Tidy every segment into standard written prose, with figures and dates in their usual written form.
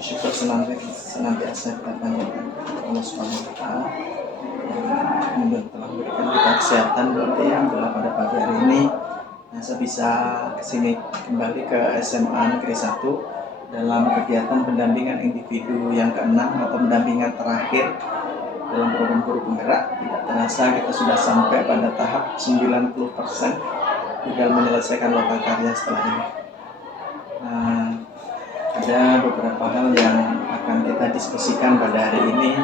syukur senantiasa kita panjatkan kepada Allah Subhanahu wa Ta'ala yang telah memberikan kita kesehatan. Berarti alhamdulillah pada pagi hari ini saya bisa kesini kembali ke SMA Negeri 1 dalam kegiatan pendampingan individu yang ke-6 atau pendampingan terakhir dalam program guru penggerak. Tidak terasa kita sudah sampai pada tahap 90% tinggal menyelesaikan lokal karya setelah ini. Ada beberapa hal yang akan kita diskusikan pada hari ini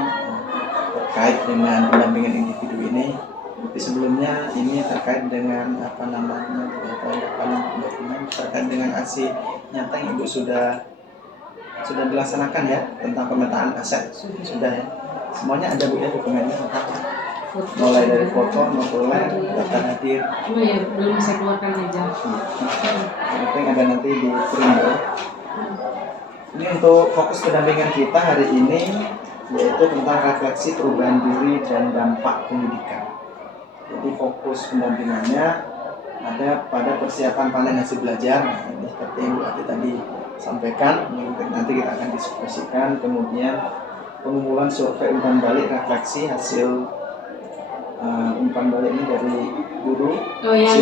terkait dengan pendampingan individu ini. Tapi sebelumnya ini terkait dengan dokumen terkait dengan aksi nyata yang Ibu sudah dilaksanakan ya, tentang pemetaan aset sudah ya. Semuanya ada Bu ya dokumennya, mulai dari foto, notulen, daftar hadir. Cuma ya belum saya keluarkan aja. Penting ada nanti di print ya. Ini untuk fokus pendampingan kita hari ini yaitu tentang refleksi perubahan diri dan dampak pendidikan. Jadi fokus pendampingannya ada pada persiapan panen hasil belajar. Ini seperti yang Bu Ati tadi sampaikan, nanti kita akan diskusikan. Kemudian pengumpulan survei umpan balik refleksi hasil umpan balik ini dari guru,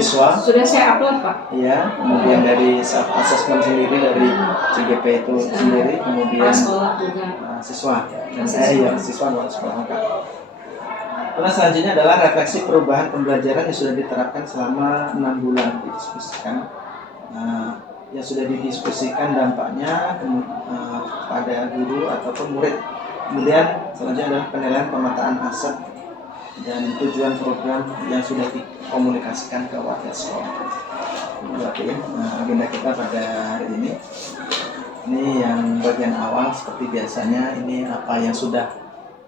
siswa. Sudah saya upload Pak. Iya, kemudian dari self assessment sendiri dari CGP itu sendiri, kemudian sekolah juga. Siswa dan siswa luar sekolah angkat. Lalu selanjutnya adalah refleksi perubahan pembelajaran yang sudah diterapkan selama 6 bulan didiskusikan. Yang sudah didiskusikan dampaknya pada guru ataupun murid. Kemudian selanjutnya adalah penilaian pemetaan aset dan tujuan program yang sudah dikomunikasikan ke warga sekolah. Berarti agenda kita pada hari ini. Ini yang bagian awal seperti biasanya, ini apa yang sudah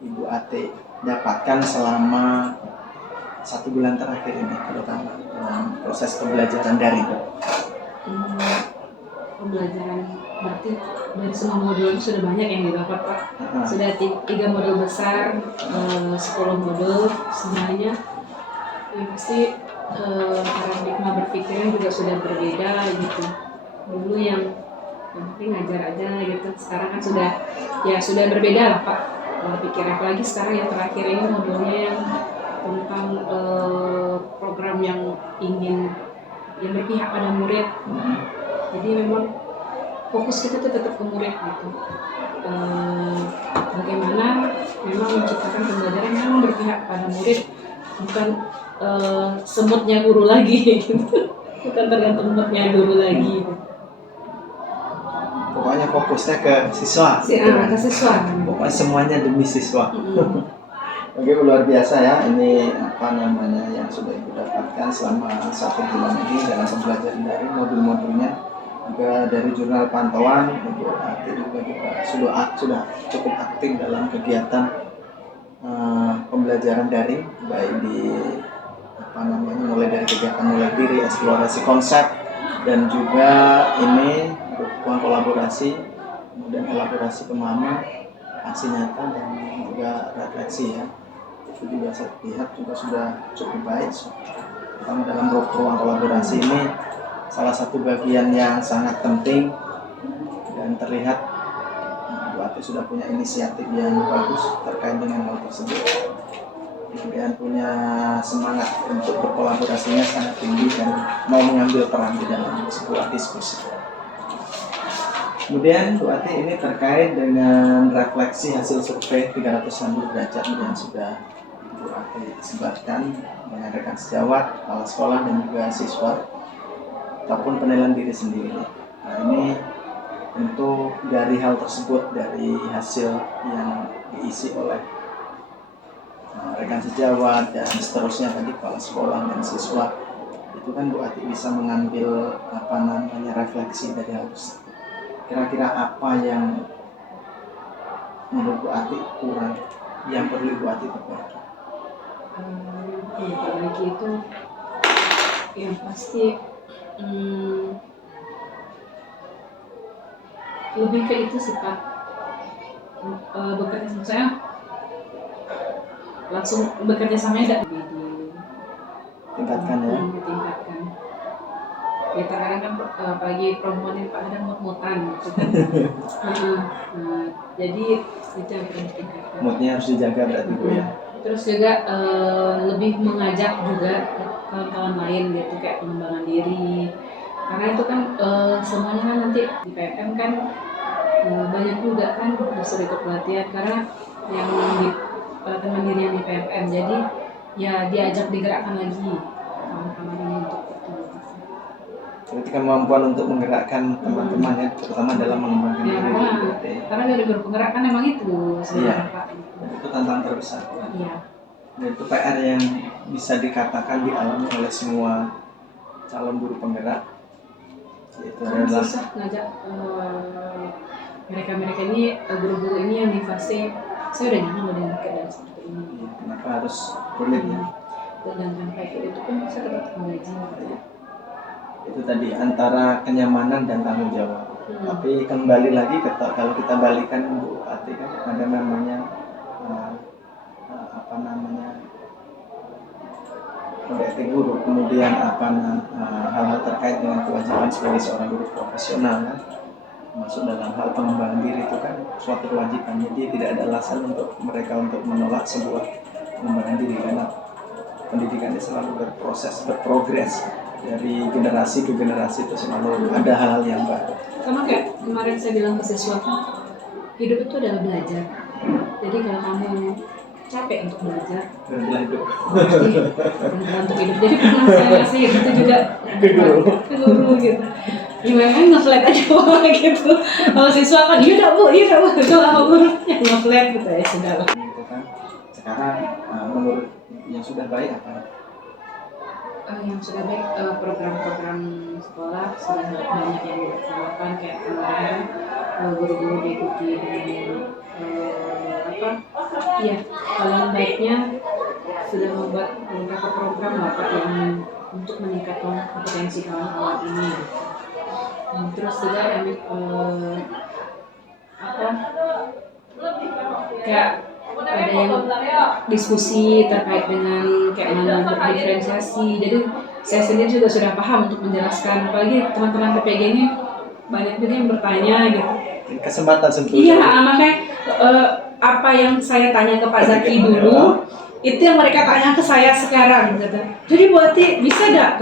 Ibu Ate dapatkan selama 1 bulan terakhir ini, terutama dalam proses pembelajaran daring. Pembelajaran berarti dari semua modul itu sudah banyak yang didapat Pak. Sudah 3 modul besar, 10 modul semuanya. Yang pasti paradigma berpikirnya juga sudah berbeda gitu. Dulu yang penting ngajar aja gitu, sekarang kan sudah berbeda lah Pak pola pikir. Apalagi sekarang yang terakhir ini modulnya yang tentang program yang berpihak pada murid. Jadi memang fokus kita tuh tetap ke murid gitu. Bagaimana memang menciptakan pembelajaran yang berpihak pada murid, bukan semutnya guru lagi gitu. Bukan tergantung moodnya guru lagi. Pokoknya fokusnya ke siswa. Ke siswa. Pokoknya semuanya demi siswa. Oke, luar biasa ya. Ini yang sudah Ibu dapatkan selama 1 bulan ini dalam pembelajaran dari modul-modulnya. Juga dari jurnal pantauan, Ibu Ati juga sudah cukup aktif dalam kegiatan pembelajaran daring, baik di mulai dari kegiatan mulai diri, eksplorasi konsep, dan juga ini ruang kolaborasi, kemudian elaborasi pemahaman, aksi nyata, dan juga refleksi ya. Itu juga saya lihat juga sudah cukup baik. Terutama dalam ruang kolaborasi ini salah satu bagian yang sangat penting dan terlihat Bu Ati sudah punya inisiatif yang bagus terkait dengan hal tersebut. Kemudian punya semangat untuk berkolaborasinya sangat tinggi dan mau mengambil peran di dalam sebuah diskusi. Kemudian Bu Ati ini terkait dengan refleksi hasil survei 360 derajat yang sudah Bu Ati sebarkan dengan rekan sejawat, kepala sekolah dan juga siswa, ataupun penilaian diri sendiri. Nah, ini tentu dari hal tersebut, dari hasil yang diisi oleh rekan sejawat dan seterusnya tadi kepala sekolah dan siswa, itu kan Bu Ati bisa mengambil refleksi dari hal tersebut. Kira-kira apa yang menurut Bu Ati kurang, yang perlu Bu Ati perbaiki? Yang perbaiki itu yang pasti lebih ke itu sih Pak. Bekerja sama saya langsung bekerja samanya lebih Tingkatkan ya. Ditingkatkan. Ya terkadang kan apalagi perempuan yang kadang mut-mutan gitu kan. Jadi itu yang perlu ditingkatkan. Moodnya harus dijaga berarti Bu ya. Terus juga lebih mengajak juga kawan-kawan lain gitu, kayak pengembangan diri, karena itu kan semuanya kan nanti di PMM kan banyak juga kan disuruh ikut pelatihan, karena yang di pelatihan mandiri yang di PMM, jadi ya diajak digerakkan lagi kawan-kawan ini untuk itu. Berarti kemampuan untuk menggerakkan teman-temannya, terutama dalam mengembangkan Ya, diri. karena dari guru penggerak kan memang itu sebenarnya Pak. Itu tantangan terbesar. Iya. Dan itu PR yang bisa dikatakan dialami oleh semua calon guru penggerak. Itu adalah susah ngajak mereka ini, guru-guru ini yang di fase saya udah nyaman dengan keadaan seperti ini. Kenapa harus sulit ya? Dan tanpa itu pun saya tetap mengaji gitu ya. Itu tadi antara kenyamanan dan tanggung jawab. Tapi kembali lagi kalau kita balikan Bu Ati kan ada namanya kode etik guru, kemudian hal-hal terkait dengan kewajiban sebagai seorang guru profesional kan, masuk dalam hal pengembangan diri itu kan suatu kewajiban. Jadi tidak ada alasan untuk mereka untuk menolak sebuah pengembangan diri, karena pendidikan itu selalu berprogres dari generasi ke generasi, itu selalu ada hal-hal yang baru. Sama kayak kemarin saya bilang ke siswa, hidup itu adalah belajar. Jadi kalau kamu capek untuk belajar, berhentilah hidup. Untuk hidup. Jadi pernah saya ngasih itu juga ke guru gitu. Gimana nge-flat aja gitu. Kalau siswa kan, iya bu. Kalau gurunya nge-flat gitu ya sudah lah. Gitu kan. Sekarang menurut yang sudah baik apa? Yang sudah baik, program-program sekolah sudah banyak yang dilaksanakan, kayak kemarin guru-guru diikuti dengan kalau baiknya sudah membuat beberapa program Bapak yang untuk meningkatkan kompetensi kawan-kawan ini. Terus juga yang kayak ada yang diskusi terkait dengan kayak mana diferensiasi. Jadi saya sendiri juga sudah paham untuk menjelaskan, apalagi teman-teman PPG ini banyak juga yang bertanya gitu. Kesempatan sebetulnya. Iya, makanya apa yang saya tanya ke Pak Zaki dulu, itu yang mereka tanya ke saya sekarang gitu. Jadi berarti bisa enggak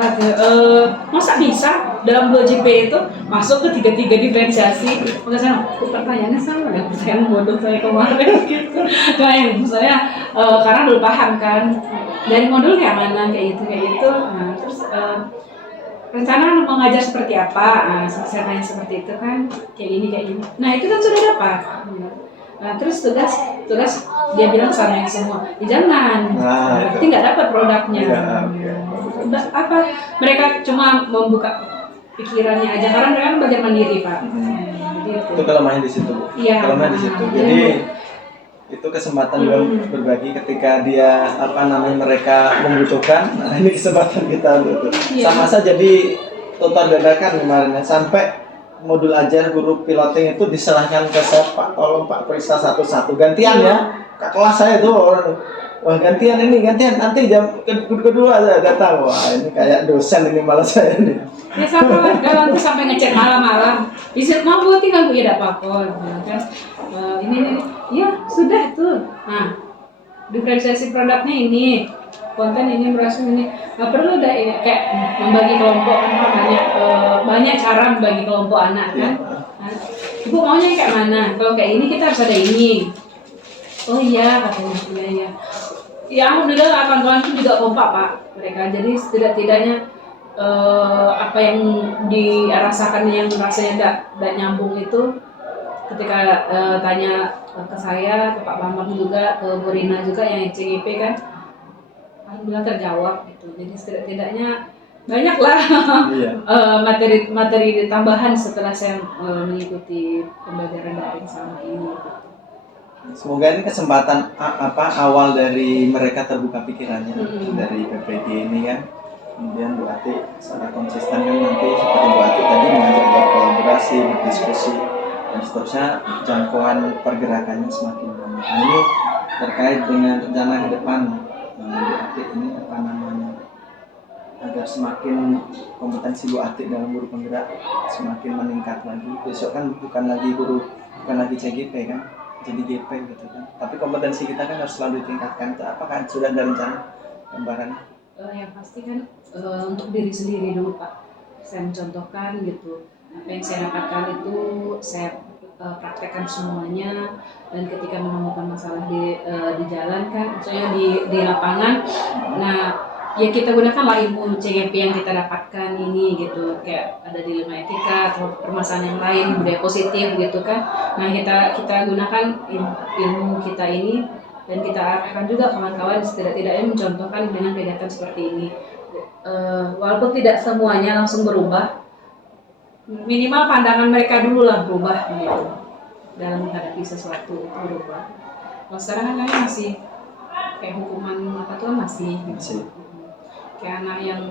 masa bisa dalam 2 JP itu masuk ke 3 diferensiasi? Maka saya pertanyaannya sama ya, pertanyaan bodoh saya kemarin gitu. Cuma yang saya karena belum paham kan dari modul kayak mana kayak gitu. Nah, terus rencana mengajar seperti apa? Saya tanya seperti itu kan, kayak gini. Nah itu kan sudah dapat. Nah, terus tugas dia bilang sama yang semua, jangan, berarti nggak dapat produknya. Apa? Mereka cuma membuka pikirannya aja, karena mereka belajar mandiri Pak. Itu kelemahannya di situ. Iya. Kelemahannya di situ. Jadi itu kesempatan berbagi ketika dia mereka membutuhkan. Nah ini kesempatan kita untuk itu. Sama saja di total dadakan kemarin sampai modul ajar guru piloting itu diserahkan ke saya, Pak tolong Pak periksa satu-satu gantian ya. Kak kelas saya itu wah gantian nanti jam kedua saya datang. Wah ini kayak dosen ini malah saya ini. Ya sama kalau nanti sampai ngecek malam-malam. Bisa mau buat tinggal Bu ya enggak apa-apa kan. Ini ya sudah tuh. Nah, diferensiasi produknya ini, konten ini, merasa ini. Nggak perlu dah ini kayak membagi kelompok kan banyak cara membagi kelompok anak kan. Nah, Ibu maunya kayak mana? Kalau kayak ini kita harus ada ini. Oh iya katanya iya. Ya alhamdulillah kawan-kawan itu juga kompak Pak mereka. Jadi setidak-tidaknya apa yang dirasakan yang rasanya tidak nyambung itu ketika tanya ke saya, ke Pak Bambang juga, ke Bu Rina juga yang CGP kan, alhamdulillah terjawab gitu. Jadi setidaknya banyak lah materi tambahan setelah saya mengikuti pembelajaran daring selama ini. Semoga ini kesempatan awal dari mereka terbuka pikirannya dari PPG ini kan. Kemudian Bu Ati secara konsisten kan nanti seperti Bu Ati tadi mengajak berkolaborasi, berdiskusi dan seterusnya, jangkauan pergerakannya semakin banyak. Nah, ini terkait dengan rencana ke depan Bu Ati ini agar semakin kompetensi Bu Ati dalam guru penggerak semakin meningkat lagi. Besok kan bukan lagi CGP kan, jadi GP gitu kan. Tapi kompetensi kita kan harus selalu ditingkatkan. Itu apakah sudah ada rencana gambarannya? Yang pasti kan untuk diri sendiri dulu Pak. Saya mencontohkan gitu, apa yang saya dapatkan itu saya praktekkan semuanya, dan ketika menemukan masalah di jalan kan, maksudnya di lapangan, nah ya kita gunakanlah ilmu CGP yang kita dapatkan ini gitu, kayak ada dilema etika atau permasalahan yang lain, budaya positif gitu kan. Nah kita gunakan ilmu kita ini, dan kita arahkan juga kawan-kawan setidak-tidaknya mencontohkan dengan kegiatan seperti ini. Walaupun tidak semuanya langsung berubah, minimal pandangan mereka dulu lah berubah gitu dalam menghadapi sesuatu itu berubah. Kalau sekarang kan kami masih kayak hukuman apa tuh masih gitu. Kayak anak yang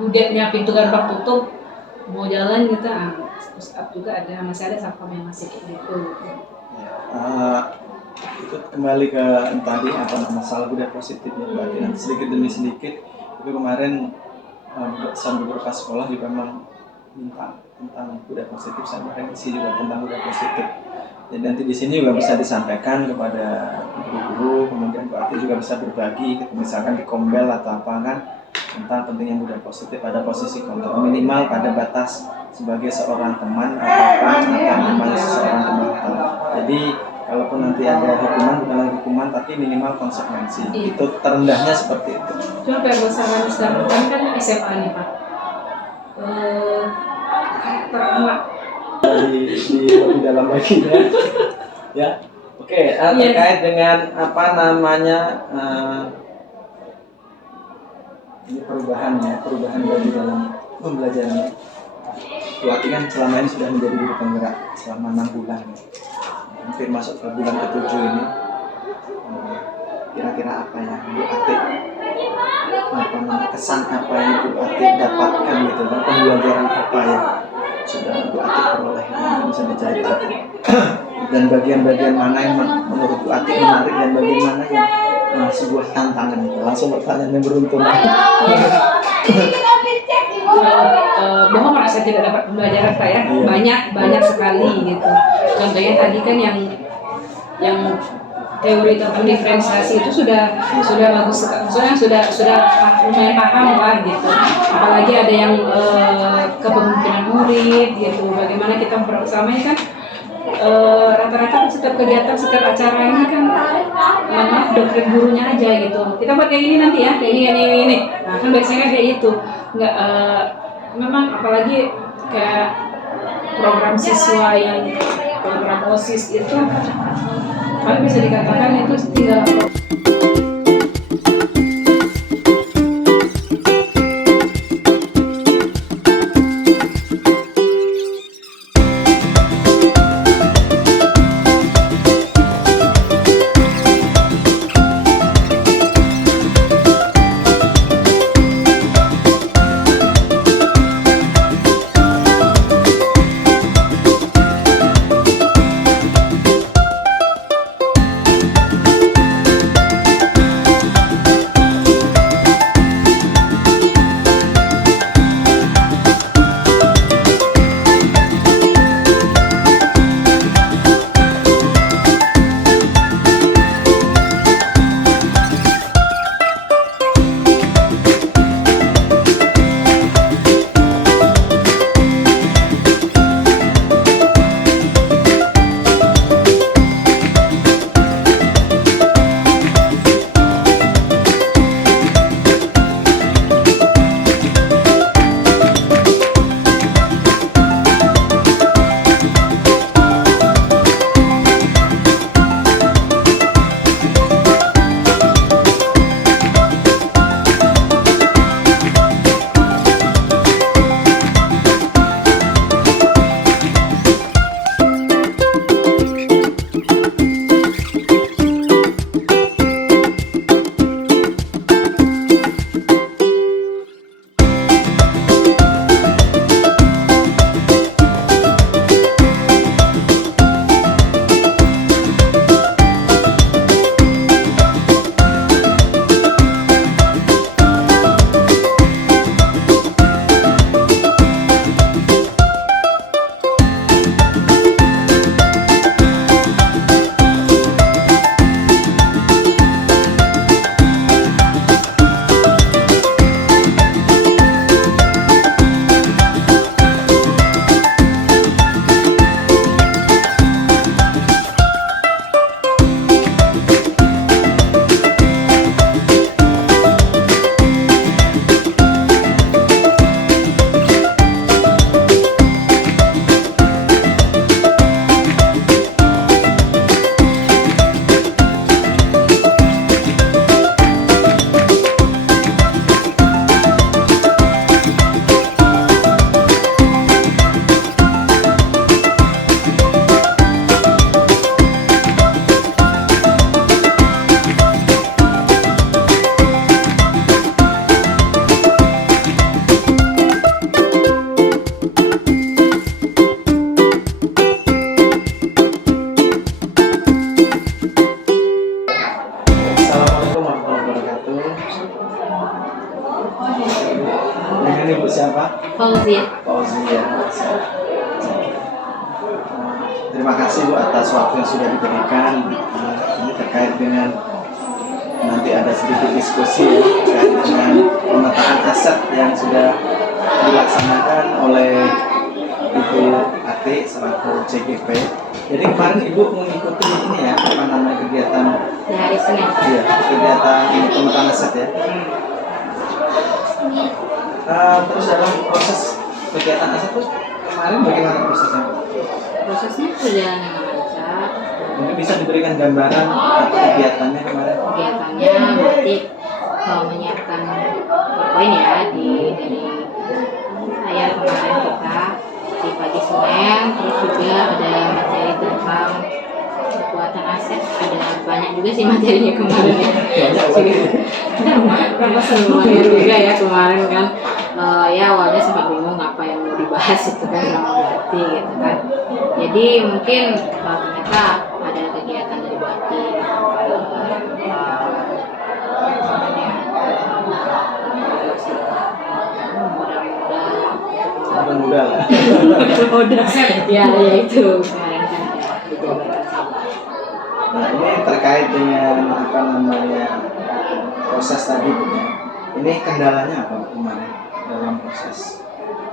dudeknya pintu gerbang tutup mau jalan gitu, push up juga ada, masih ada satpam yang masih kayak gitu. Itu kembali ke tadi masalah budaya positif ya, berarti nanti sedikit demi sedikit. Itu kemarin beberapa sekolah juga memang minta tentang budaya positif, sama isi juga tentang budaya positif. Jadi nanti di sini juga bisa disampaikan kepada guru-guru, kemudian berarti juga bisa berbagi, misalkan di kombel atau apa kan, tentang pentingnya budaya positif pada posisi kontrol minimal pada batas sebagai seorang teman ataupun namanya seorang teman. Jadi kalaupun nanti ada hukuman, bukan lagi hukuman tapi minimal konsekuensi. Itu terendahnya seperti itu. Cuma permasalahan sekarang kan SMA nih Pak. Di lebih dalam lagi ya. Oke, terkait dengan ini perubahan dari dalam pembelajaran. Pelatih kan selama ini sudah menjadi guru penggerak selama 6 bulan. Hampir masuk ke bulan ke-7 ini. Kira-kira apa yang Bu Atik, kesan apa yang Bu Atik dapatkan gitu kan, pembelajaran apa yang sudah Bu Atik peroleh yang bisa diceritakan, dan bagian-bagian mana yang menurut Bu Atik menarik dan bagian mana yang sebuah tantangan itu. Langsung pertanyaan yang beruntun. Bahwa merasa tidak dapat pembelajaran Pak ya, banyak sekali gitu. Contohnya tadi kan yang teori tentang diferensiasi itu sudah bagus, maksudnya sudah lumayan paham lah gitu. Apalagi ada yang kepemimpinan murid gitu, bagaimana kita bersama kan, rata-rata setiap kegiatan, setiap acara ini kan maaf doktrin gurunya aja gitu. Kita buat kayak gini nanti ya, kayak ini. Nah kan biasanya kayak itu, nggak memang apalagi kayak program siswa yang program OSIS itu, kalau bisa dikatakan itu tinggal Terima kasih Bu atas waktu yang sudah diberikan. Ini terkait dengan nanti ada sedikit diskusi ya, terkait dengan pemetaan aset yang sudah dilaksanakan oleh Ibu Ati selaku CGP. Jadi kemarin Ibu mengikuti ini ya, apa namanya kegiatan? Di hari Senin. Iya, kegiatan pemetaan aset ya. Terus dalam proses kegiatan aset terus kemarin bagaimana prosesnya? Prosesnya berjalan dengan lancar. Mungkin bisa diberikan gambaran atau kegiatannya kemarin? Kegiatannya berarti menyiapkan PowerPoint ya dari layar kemarin kita di pagi Senin, terus juga ada materi tentang kekuatan aset, ada banyak juga sih materinya kemarin ya. Karena semuanya juga ya kemarin kan. Ya awalnya sempat bingung apa yang mau dibahas itu kan sama Bati gitu kan. Jadi mungkin ternyata ada kegiatan dari Bati Mudah lah. ya itu kemarin kan di Jawa. Nah ini terkait dengan apa namanya proses tadi Bu ya. Ini kendalanya apa Bu, kemarin dalam proses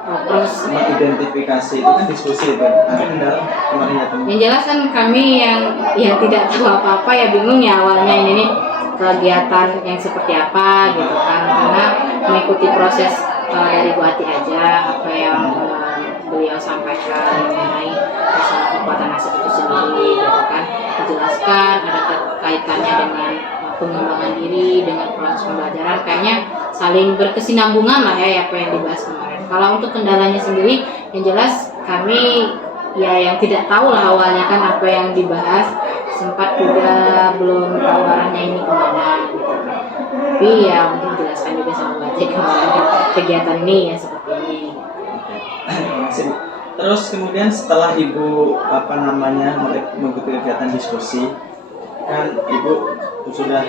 Terus mengidentifikasi itu kan diskusi itu ada kendala kemarin ya teman. yang jelas kan kami yang tidak tahu apa-apa ya bingung ya awalnya ini kegiatan yang seperti apa gitu kan, karena mengikuti proses dari Bu Ati aja apa yang beliau sampaikan mengenai masalah kekuatan aset itu sendiri gitu kan, dijelaskan ada kaitannya dengan pengembangan diri dengan proses pembelajaran, kayaknya saling berkesinambungan lah ya apa yang dibahas kemarin. Kalau untuk kendalanya sendiri yang jelas kami ya yang tidak tahu lah awalnya kan apa yang dibahas, sempat juga belum tahu arahnya ini kemana gitu. Tapi ya mungkin jelaskan juga sama Bu Ati kemarin kegiatan ini ya seperti ini. Terima kasih Bu. Terus kemudian setelah Ibu apa namanya mengikuti kegiatan diskusi, kan Ibu sudah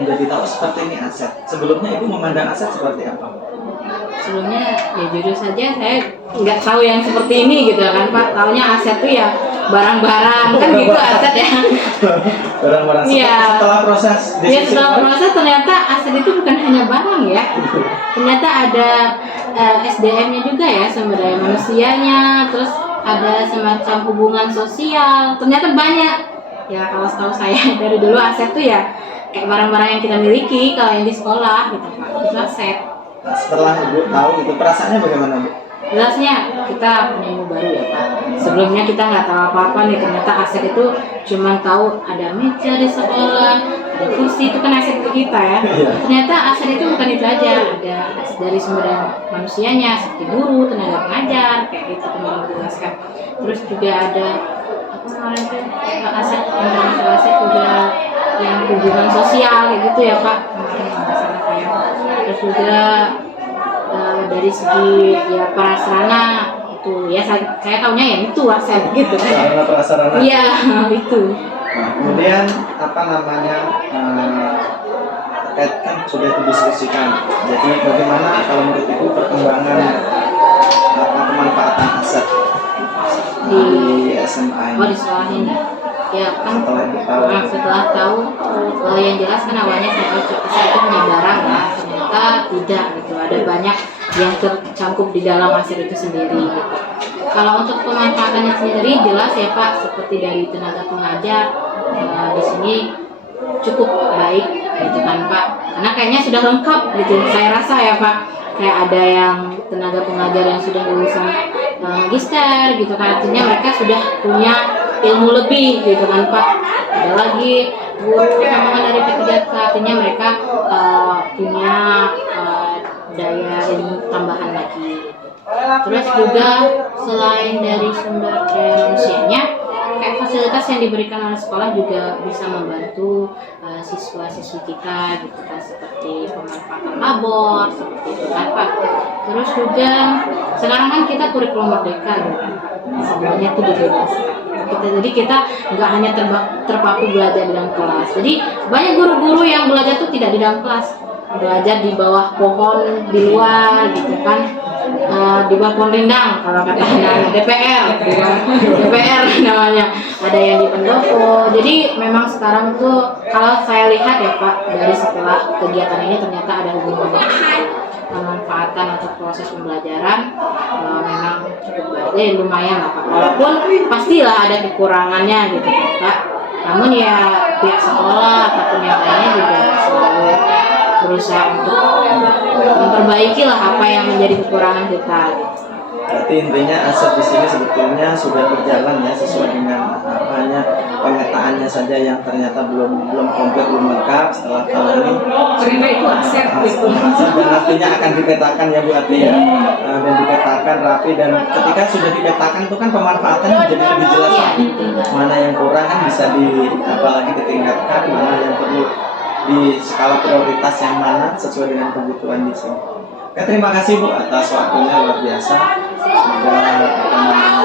menjadi tahu seperti ini aset. Sebelumnya Ibu memandang aset seperti apa? Sebelumnya ya jujur saja saya nggak tahu yang seperti ini gitu kan Pak. Taunya aset itu ya barang-barang kan gitu aset ya. Barang-barang. Iya. Setelah proses diskusi. Ya setelah proses ternyata aset itu bukan hanya barang ya. Ternyata ada SDM-nya juga ya, sumber daya manusianya, terus ada semacam hubungan sosial. Ternyata banyak. Ya kalau setahu saya dari dulu aset tuh ya kayak barang-barang yang kita miliki kalau yang di sekolah gitu Pak. Itu aset. Nah, setelah Ibu tahu itu perasaannya bagaimana Bu? Jelasnya kita punya ilmu baru ya Pak. Sebelumnya kita nggak tahu apa-apa nih, ternyata aset itu cuma tahu ada meja di sekolah, ada kursi, itu kan aset ke kita ya. Ternyata aset itu bukan itu aja, ada aset dari sumber daya manusianya seperti guru, tenaga pengajar, kayak gitu kemarin dijelaskan. Terus juga ada apa kemarin tuh aset yang termasuk aset juga yang hubungan sosial kayak gitu ya Pak. Kemarin nggak salah saya. Terus juga dari segi ya prasarana itu ya saya tahunya ya itu aset gitu kan. Sarana prasarana. Iya itu. Nah, kemudian apa namanya terkait kan sudah didiskusikan. Jadi bagaimana kalau menurut Ibu perkembangan pemanfaatan aset di SMA ini? Oh di sekolah ini. Ya kan setelah tahu yang jelas kan awalnya saya tahu aset itu hanya barang lah, ternyata tidak gitu, ada banyak yang tercakup di dalam aset itu sendiri gitu. Kalau untuk pemanfaatannya sendiri jelas ya Pak, seperti dari tenaga pengajar di sini cukup baik gitu kan Pak, karena kayaknya sudah lengkap gitu saya rasa ya Pak, kayak ada yang tenaga pengajar yang sudah lulusan magister gitu kan, artinya mereka sudah punya ilmu lebih gitu kan Pak. Ada lagi guru pengembangan dari P3K, artinya mereka punya daya ilmu tambahan lagi. Terus juga selain dari sumber daya manusianya, kayak fasilitas yang diberikan oleh sekolah juga bisa membantu siswa-siswi kita gitu kan, seperti pemanfaatan labor seperti itu kan Pak. Terus juga sekarang kan kita kurikulum merdeka gitu kan, sebenarnya itu dibebaskan. Jadi kita nggak hanya terpaku belajar di dalam kelas. Jadi banyak guru-guru yang belajar tuh tidak di dalam kelas, belajar di bawah pohon di luar gitu kan. di bawah pohon rindang kalau kata DPR, DPR namanya. Ada yang di pendopo. Jadi memang sekarang tuh kalau saya lihat ya Pak, dari setelah kegiatan ini ternyata ada hubungannya. Pemanfaatan untuk proses pembelajaran memang cukup baik, ya lumayan lah Pak. Walaupun pastilah ada kekurangannya gitu Pak. Namun ya pihak sekolah ataupun yang lainnya juga selalu berusaha untuk memperbaiki lah apa yang menjadi kekurangan kita. Berarti intinya aset di sini sebetulnya sudah berjalan ya sesuai dengan apanya pemetaannya saja yang ternyata belum komplit, belum lengkap. Setelah tahun ini Terima itu aset gitu. dan nantinya akan dipetakan ya Bu Ati ya. Dan dipetakan rapi, dan ketika sudah dipetakan itu kan pemanfaatannya menjadi lebih jelas lagi. Mana yang kurang kan bisa apalagi ditingkatkan, mana yang perlu di skala prioritas yang mana sesuai dengan kebutuhan di sini. Oke, terima kasih Bu atas waktunya, luar biasa. Semoga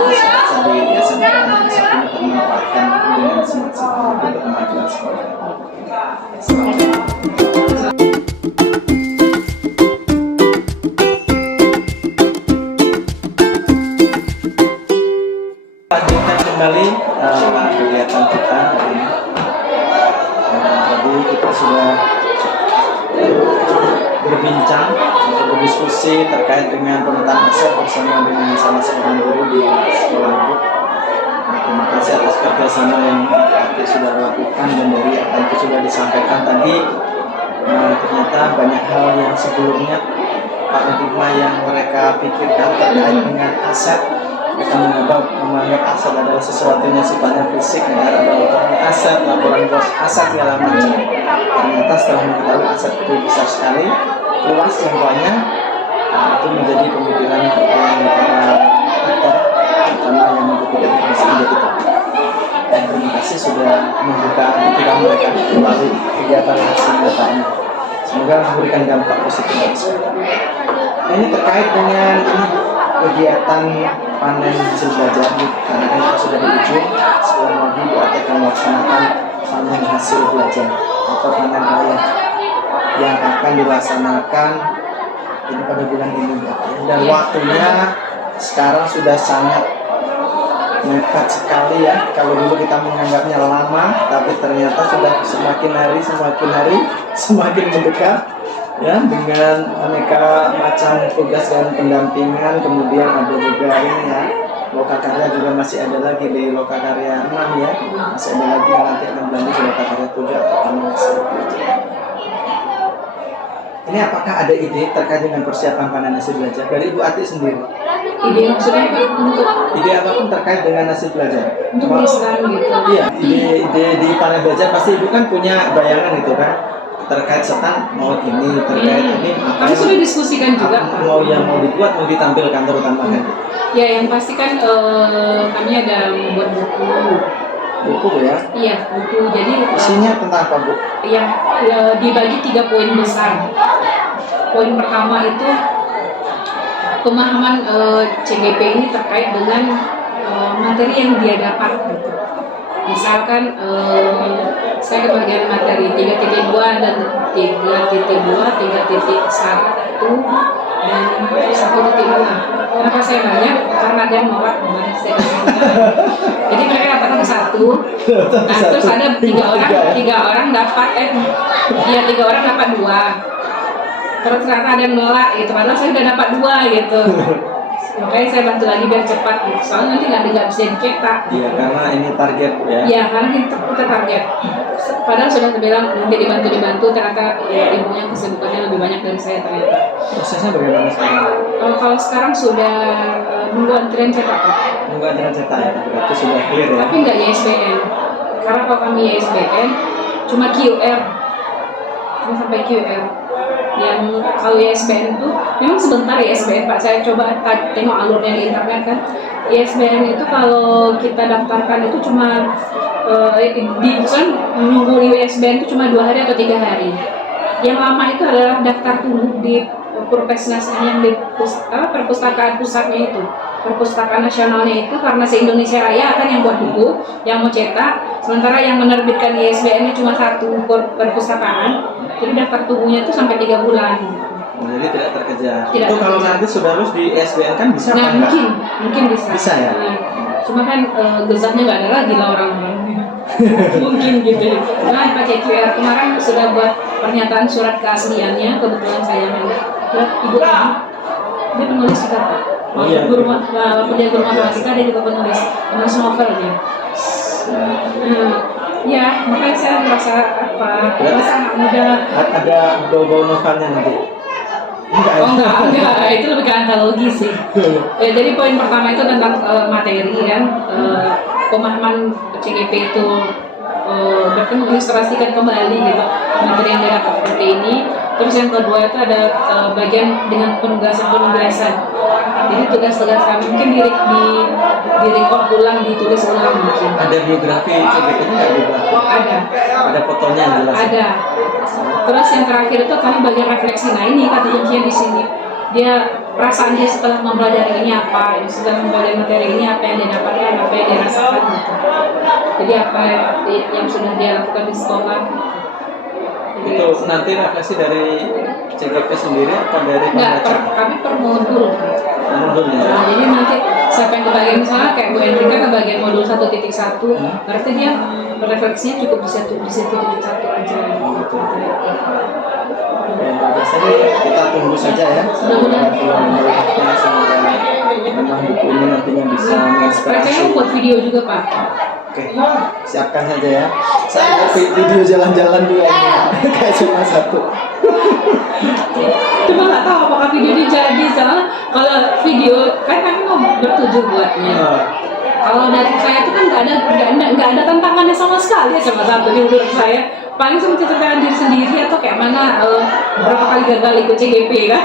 bisa di SMK bisa termanfaatkan dengan semaksimal untuk kemajuan sekolah. Lanjutkan kembali kegiatan kita hari ini. Tadi kita sudah berbincang, berdiskusi terkait dengan pemetaan aset bersama dengan salah seorang guru di sekolah Ibu. Terima kasih atas kerjasama yang Ati sudah lakukan, dan dari apa yang sudah disampaikan tadi ternyata banyak hal yang sebelumnya paradigma yang mereka pikirkan terkait dengan aset. Mereka menganggap aset adalah sesuatunya sifatnya fisik, ada laporan aset, laporan bos aset segala macam. Ternyata setelah mengetahui aset itu besar sekali, luas jangkauannya, itu menjadi pemikiran para aktor terutama yang membutuhkan informasi menjadi topik. Dan terima kasih sudah membuka pikiran mereka melalui kegiatan hasil datanya. Semoga memberikan dampak positif bagi sekolah. Nah, ini terkait dengan kegiatan panen hasil belajar, karena kan kita sudah di ujung, sekarang lagi Bu Ati akan melaksanakan panen hasil belajar atau panen raya yang akan dilaksanakan ini pada bulan ini Bu Ati. Dan waktunya sekarang sudah sangat mepet sekali ya. Kalau dulu kita menganggapnya lama, tapi ternyata sudah semakin hari semakin mendekat ya, dengan aneka macam tugas dan pendampingan. Kemudian ada juga ini ya, Lokakarya juga masih ada lagi di Lokakarya 6 ya, masih ada lagi yang nanti akan berlanjut di Lokakarya 7 atau panen hasil belajar. Ini apakah ada ide terkait dengan persiapan panen hasil belajar dari Ibu Ati sendiri? Ide maksudnya untuk Ide apapun terkait dengan hasil belajar? untuk desain gitu. Iya, ide di panen belajar pasti Ibu kan punya bayangan gitu kan, terkait setan mau ini, terkait ini apa Kami sudah diskusikan juga Pak. mau yang mau dibuat, mau ditampilkan terutama kan Ya yang pasti kan kami ada membuat buku ya. Iya buku. Jadi Isinya tentang apa Bu? yang dibagi 3 poin besar. Poin pertama itu pemahaman CGP ini terkait dengan materi yang dia dapat gitu. Misalkan saya kebagian materi 3.2 dan 3.2, 3.1 dan 1.2. Kenapa saya banyak? Karena ada yang nolak banyak saya. Jadi mereka dapatkan satu. Nah, terus ada 3 orang dapat 3 orang dapat 2. Terus ternyata ada yang nolak gitu. Padahal saya udah dapat 2 gitu. Makanya saya bantu lagi biar cepat gitu. Soalnya nanti nggak bisa dicetak. Iya, karena ini target ya. Iya, karena kita target. Padahal sudah terbilang nanti dibantu, ternyata ya, ibunya kesibukannya lebih banyak dari saya ternyata. Prosesnya bagaimana sekarang? Kalau sekarang sudah nunggu antrian cetak Pak. Nunggu antrian cetak ya, berarti sudah clear ya. Tapi nggak ISBN. Karena kalau kami ISBN cuma QR. Cuma sampai QR. Yang kalau ISBN itu memang sebentar ISBN Pak. Saya coba tengok alurnya di internet kan. ISBN itu kalau kita daftarkan itu cuma menunggu ISBN itu cuma 2 hari atau 3 hari. Yang lama itu adalah daftar tunggu di Purpesnas yang di perpustakaan pusatnya itu. Perpustakaan nasionalnya itu karena se-Indonesia Raya kan yang buat buku, yang mau cetak, sementara yang menerbitkan ISBN-nya cuma 1 perpustakaan. Jadi daftar tunggunya itu sampai 3 bulan. Jadi tidak terkejar. Tidak Itu kalau terkejar. nanti sudah lulus di SBN kan bisa Nah apa enggak? mungkin bisa. Bisa ya? Nah, cuma kan gezatnya nggak ada lagi lah orang-orang. Mungkin gitu. Nah, pakai QR kemarin sudah buat pernyataan surat keasliannya. Kebetulan saya ada ibu tadi. Dia penulis juga Pak. Oh, iya. Walaupun dia guru matematika, dia juga penulis novel dia. Ya, makanya saya merasa merasa anak muda. Ada bau-bau novelnya nanti. Enggak. Oh enggak, itu lebih ke antologi sih. Ya, jadi poin pertama itu tentang materi kan, pemahaman CGP itu berarti mengilustrasikan kembali gitu materi yang dia dapat seperti ini. Terus yang kedua itu ada bagian dengan penugasan. Jadi tugas-tugas kami mungkin di record ulang, ditulis ulang mungkin. Ada biografi CGP itu enggak biografi? Ada fotonya yang jelas. Ada. Terus yang terakhir itu kami bagian refleksi. Nah ini kata kuncinya di sini. Dia perasaan dia setelah mempelajari ini apa, setelah mempelajari materi ini apa yang dia dapatkan, apa yang dia rasakan gitu. Jadi apa yang sudah dia lakukan di sekolah. Jadi, Itu nanti refleksi dari CGP sendiri atau dari enggak, pembaca? kami per modul. Modulnya. Nah, jadi nanti siapa yang kebagian misalnya kayak Bu Enrika kebagian modul 1.1, berarti dia refleksinya cukup di 1.1 aja. Gitu. Biasanya kita tunggu saja ya. Mudah-mudahan. Semoga memang buku ini nantinya bisa menginspirasi. Saya buat video juga Pak. Oke, siapkan saja ya. Saya video jalan-jalan juga ini. Kayak cuma satu. Cuma nggak tahu apakah video ini jadi, soalnya kalau video kan kami mau bertujuh buatnya. Kalau dari saya itu kan nggak ada tantangannya sama sekali sama satu di menurut saya. Paling cuma ceritakan diri sendiri atau kayak mana berapa kali gagal ikut CGP kan.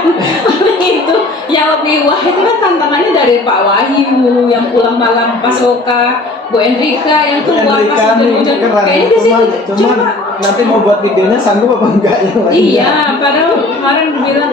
Itu yang lebih wah itu kan tantangannya dari Pak Wahyu yang pulang malam pas Oka, Bu Enrika yang keluar pas hujan-hujan. Kayaknya di situ cuma nanti mau buat videonya sanggup apa enggak ya? Iya, padahal kemarin bilang